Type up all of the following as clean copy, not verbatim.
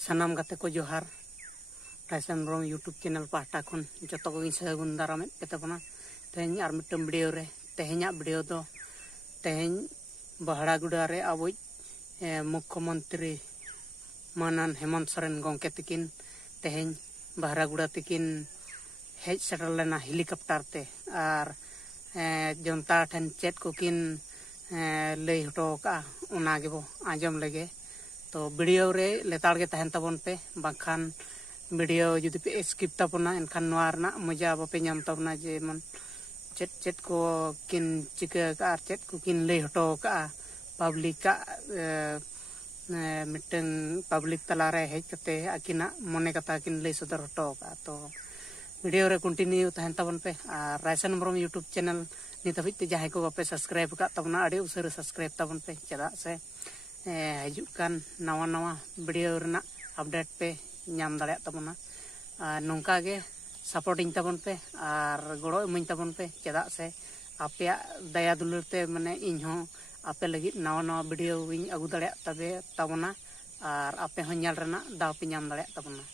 सानाम गाते को जोहार रायसन ब्रम यूट्यूब चैनल पाहटा खन जतो को सागुन दाराम पे तबना तेहन आर मिटम वीडियो रे तेहन वीडियो दो तेहन बहड़ागुड़ा रे अब मुख्यमंत्री मानन हेमंत सोरेन गंके तकिन तेहन बहड़ागुड़ा तकिन हेज सेटल लेना हेलीकॉप्टर ते आर जनता ठन चेत को किन लई हटो का उना गेबो आजम लगे तो वीडियो रे लेताड़ के तहन तबन पे बाखान वीडियो जुदी पे स्किप तबना एनखान नोआ रना मजा बापे नाम तबना जे मन चेत चेत को किन चिका का चेत को किन लई हटो का पब्लिक का मिटन पब्लिक तलारे हेज कते आकिना मने कथा किन लई सदर हटो का तो वीडियो रे कंटिन्यू तहन तबन पे रायसन ब्रम यूट्यूब चैनल नित हबिज ते जहां को बापे सब्सक्राइब का तबना अड़ी उसार सब्सक्राइब तबन पे चदा से हजू कान नवा नवा वीडियो रना अपडेट पे नाम दाड़े तबना नौका गे सपोर्टिंग तबन पे और गड़ो इमाኝ तबन पे चदा से आपे दया दुलर ते माने इन हो आपे लगी नवा नवा वीडियो इन अगु दाड़े तबे तबना और आपे हो ᱧᱮᱞ रना दाव पे नाम दाड़े तबना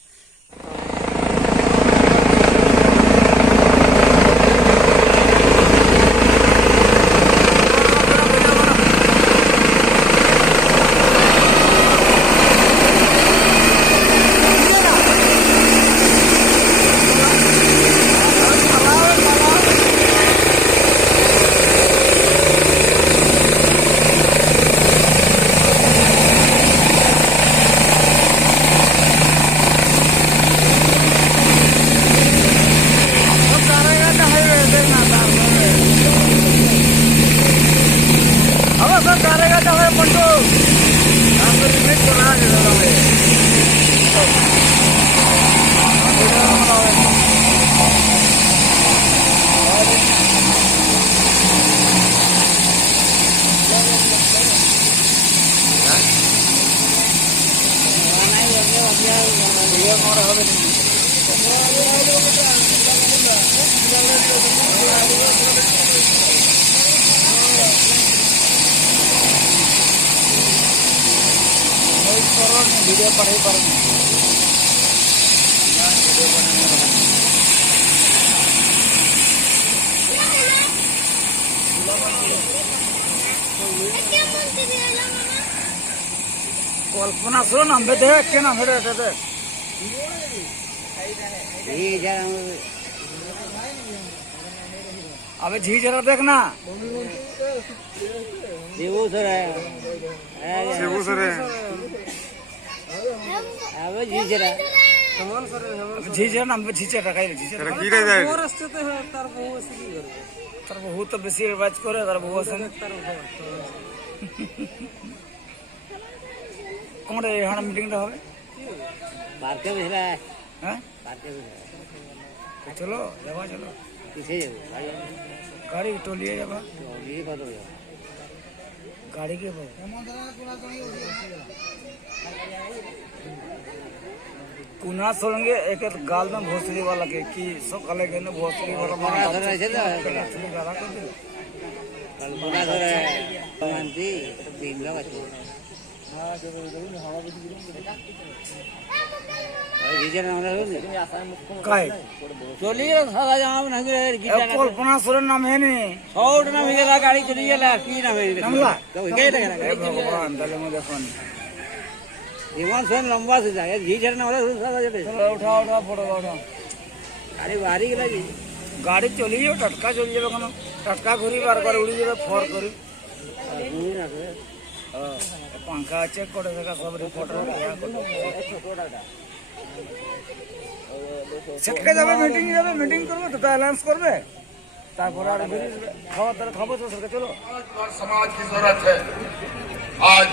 वीडियो पढ़े पर कल्पना सुन हम देख के ना मेरे दे अबे झी जरा देखना शिवू सर अबे झीझरा नाम झीझरा काई झीझरा की रे जाय रस्ते ते तार बहु तो बेसी बात करे तार बहु सन कोन रे हां मीटिंग रे होबे पार्क में है हैं पार्क में तो चलो जावा चलो किसे गाड़ी टोलिए जावा टोलिए करो गाड़ी के कुना सोलंगे एक गाल में भोसड़ी वाला के की सब अलग है ना भोसड़ी वाला मारा है ना गाला कर दे कल्पना कर मानती तीन लोग अच्छे हां जो हवा भी भाई डीजे नाम रे काय चलिए सारा जाम नगे गीता कल्पना सोलन नाम है नी शॉट नाम है गाड़ी चलिए ला की नाम है नमला तो गए लगा भगवान दले में देखो हेमंत सोरेन लंबा से जाए घी झरना वाला उठा फोटो उठा गाड़ी बारी के लगी गाड़ी चली जो टटका चली जाबे कोनो टटका घुरी बार बार उड़ी जाबे फोर करी पंखा चेक करे का सब रिपोर्टर या सेट के जाबे मीटिंग करबे तो अलाउंस करबे तापर आर खबर तो सरकार चलो समाज की जरूरत है आज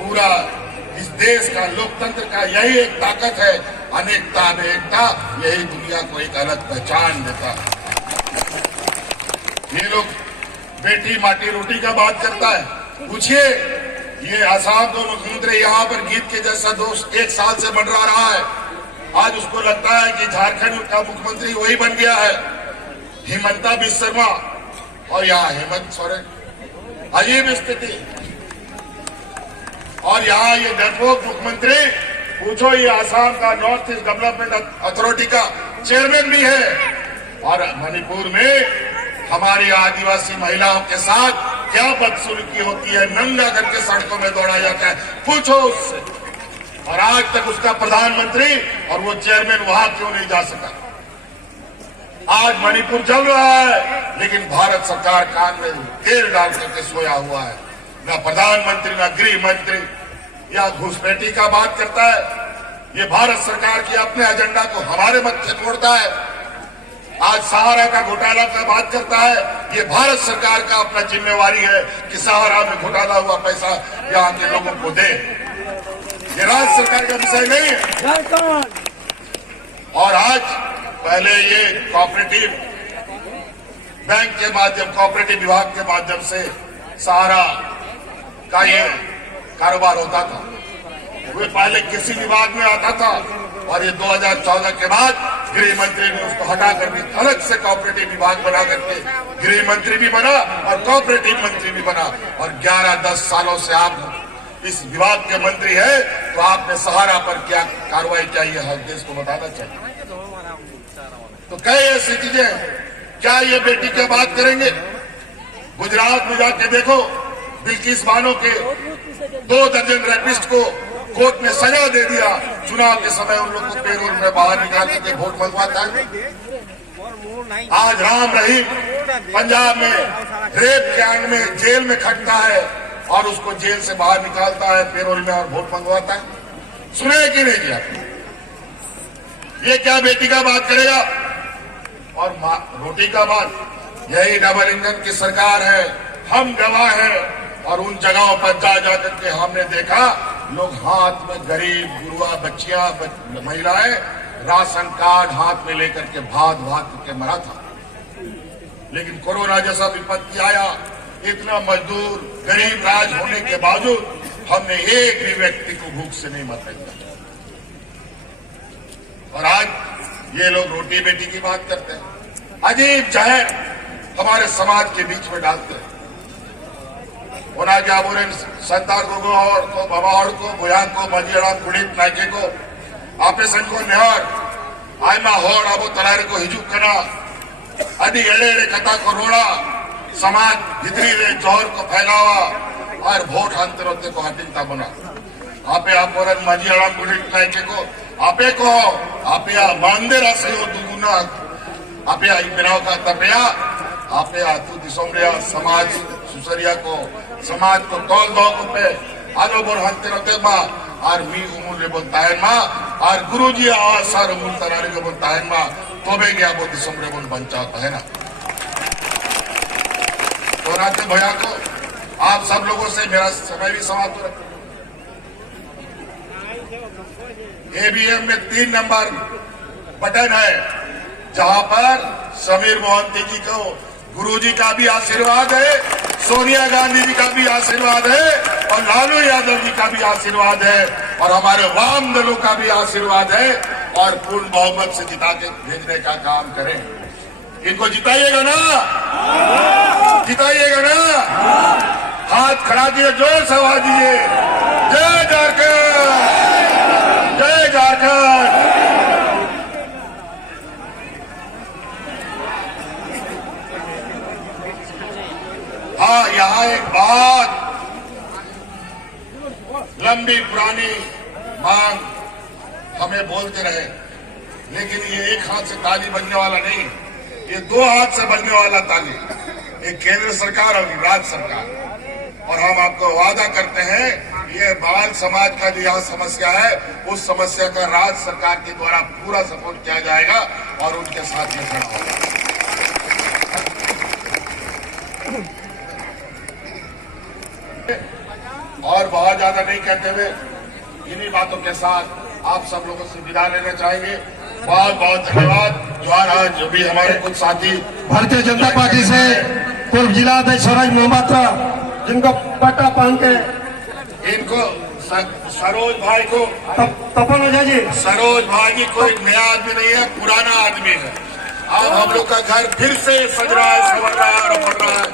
पूरा इस देश का लोकतंत्र का यही एक ताकत है अनेकता में एकता यही दुनिया को एक अलग पहचान देता है ये लोग बेटी माटी रोटी का बात करता है पूछिए ये आसाम का मुख्यमंत्री यहाँ पर गीत के जैसा दोस्त 1 साल से मंडरा रहा है आज उसको लगता है कि झारखंड का मुख्यमंत्री वही बन गया है हिमंता बिस्वा शर्मा और यहाँ हेमंत सोरेन अजीब स्थिति और यहाँ ये डरपोक मुख्यमंत्री पूछो, ये आसाम का नॉर्थ ईस्ट डेवलपमेंट अथॉरिटी का चेयरमैन भी है। और मणिपुर में हमारी आदिवासी महिलाओं के साथ क्या बदसलूकी होती है, नंगा करके सड़कों में दौड़ा जाता है, पूछो उससे। और आज तक उसका प्रधानमंत्री और वो चेयरमैन वहां क्यों नहीं जा सका। आज मणिपुर चल रहा है, लेकिन भारत सरकार कान में तेल डाल करके सोया हुआ है। न प्रधानमंत्री न गृह मंत्री या घुसपैठी का बात करता है। ये भारत सरकार की अपने एजेंडा को हमारे मत्थे तोड़ता है। आज सहारा का घोटाला का बात करता है। ये भारत सरकार का अपना जिम्मेवारी है कि सहारा में घोटाला हुआ पैसा यहाँ के लोगों को दे। ये राज्य सरकार का विषय नहीं है। और आज पहले ये कोऑपरेटिव बैंक के माध्यम, कोऑपरेटिव विभाग के माध्यम से सहारा का ये कारोबार होता था। वे पहले कृषि विभाग में आता था और ये 2014 के बाद गृह मंत्री ने उसको हटा करके अलग से कोऑपरेटिव विभाग बना करके गृह मंत्री भी बना और कोऑपरेटिव मंत्री भी बना। और 11-10 सालों से आप इस विभाग के मंत्री है, तो आपने सहारा पर क्या कार्रवाई चाहिए हर देश को बताना चाहिए। तो कई ऐसी चीजें, क्या ये बेटी की बात करेंगे? गुजरात में जाके देखो, बिल्किस बानो के 2 दर्जन रेपिस्ट को कोर्ट ने सजा दे दिया। चुनाव के समय उन लोगों को पेरोल में बाहर निकाल करके वोट मंगवाता है। आज राम रहीम पंजाब में रेप गैंग में जेल में खटता है और उसको जेल से बाहर निकालता है पेरोल में और वोट मंगवाता है। सुने कि नहीं किया? ये क्या बेटी का बात करेगा? और रोटी का बात, यही डबल इंजन की सरकार है। हम गवाह हैं। और उन जगहों पर जा करके हमने देखा, लोग हाथ में, गरीब गुरुआ बच्चियां, महिलाएं राशन कार्ड हाथ में लेकर के भाग करके मरा था। लेकिन कोरोना जैसा विपत्ति आया, इतना मजदूर गरीब राज होने के बावजूद हमने एक भी व्यक्ति को भूख से नहीं मरने दिया। और आज ये लोग रोटी बेटी की बात करते हैं, अजीब जहर हमारे समाज के बीच में डालते हैं। उन्हें क्या बोले, संतार को बवाड़ को बुयान को मजियाड़ा कुड़ित नायके को आपे संको नेहर आयमा होड़ आबो तलारे को हिजुक कना अदी एड़े कथा को रोड़ा समाज जितनी रे जोहर को फैलावा और वोट अंतरोते को हटिंगता बना। आपे आप बोरन मजियाड़ा कुड़ित नायके को आपे को आपे आ मांदेरा से हो दुगुना आपे आ बिनाव का तपिया आपे आ तू दिसोमरिया समाज सुसरिया को समाज को तोल दो पे आलो बोर हंते रोते मा और मी उमुले बोलता है मा और गुरुजी आवाज सार उमुल तरारी को बोलता है मा तो बे गया वो दिसोमरे बोल बंचा होता है ना। तो राते भैया को आप सब लोगों से मेरा समय भी समाप्त हो। ABM में 3 नंबर बटन है, जहां पर समीर मोहंती जी को गुरुजी का भी आशीर्वाद है, सोनिया गांधी जी का भी आशीर्वाद है और लालू यादव जी का भी आशीर्वाद है और हमारे वाम दलों का भी आशीर्वाद है। और पूर्ण बहुमत से जिता के भेजने का काम करें। इनको जिताइएगा ना? जिताइएगा ना? हाथ खड़ा किए, जोर से आवाज दीजिए, जय झारखंड, जय झारखंड। हाँ, यहाँ एक बहुत लंबी पुरानी मांग हमें बोलते रहे, लेकिन ये एक हाथ से ताली बजने वाला नहीं, ये 2 हाथ से बजने वाला ताली। एक केंद्र सरकार और राज्य सरकार। और हम आपको वादा करते हैं, ये बाल समाज का जो यहाँ समस्या है, उस समस्या का राज्य सरकार के द्वारा पूरा सपोर्ट किया जाएगा और उनके साथ में खड़ा होगा। और बहुत ज्यादा नहीं कहते हुए इन्हीं बातों के साथ आप सब लोगों से विदा लेना चाहेंगे। बहुत बहुत धन्यवाद। जो आज जो भी हमारे कुछ साथी भारतीय जनता पार्टी से पूर्व जिला अध्यक्ष स्वराज मोहम्मद, जिनको पट्टा पहन के इनको सरोज भाई को तपन अजय जी, सरोज भाई जी कोई नया आदमी नहीं है, पुराना आदमी है। अब हम लोग का घर फिर से सज रहा है, संवर रहा है और बढ़ रहा है।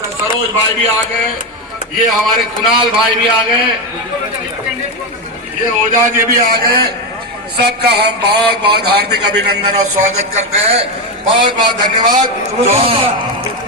तो सरोज भाई भी आ गए, ये हमारे कुणाल भाई भी आ गए, ये ओझा जी भी आ गए। सबका हम बहुत बहुत हार्दिक अभिनंदन और स्वागत करते हैं। बहुत बहुत धन्यवाद। जोहार।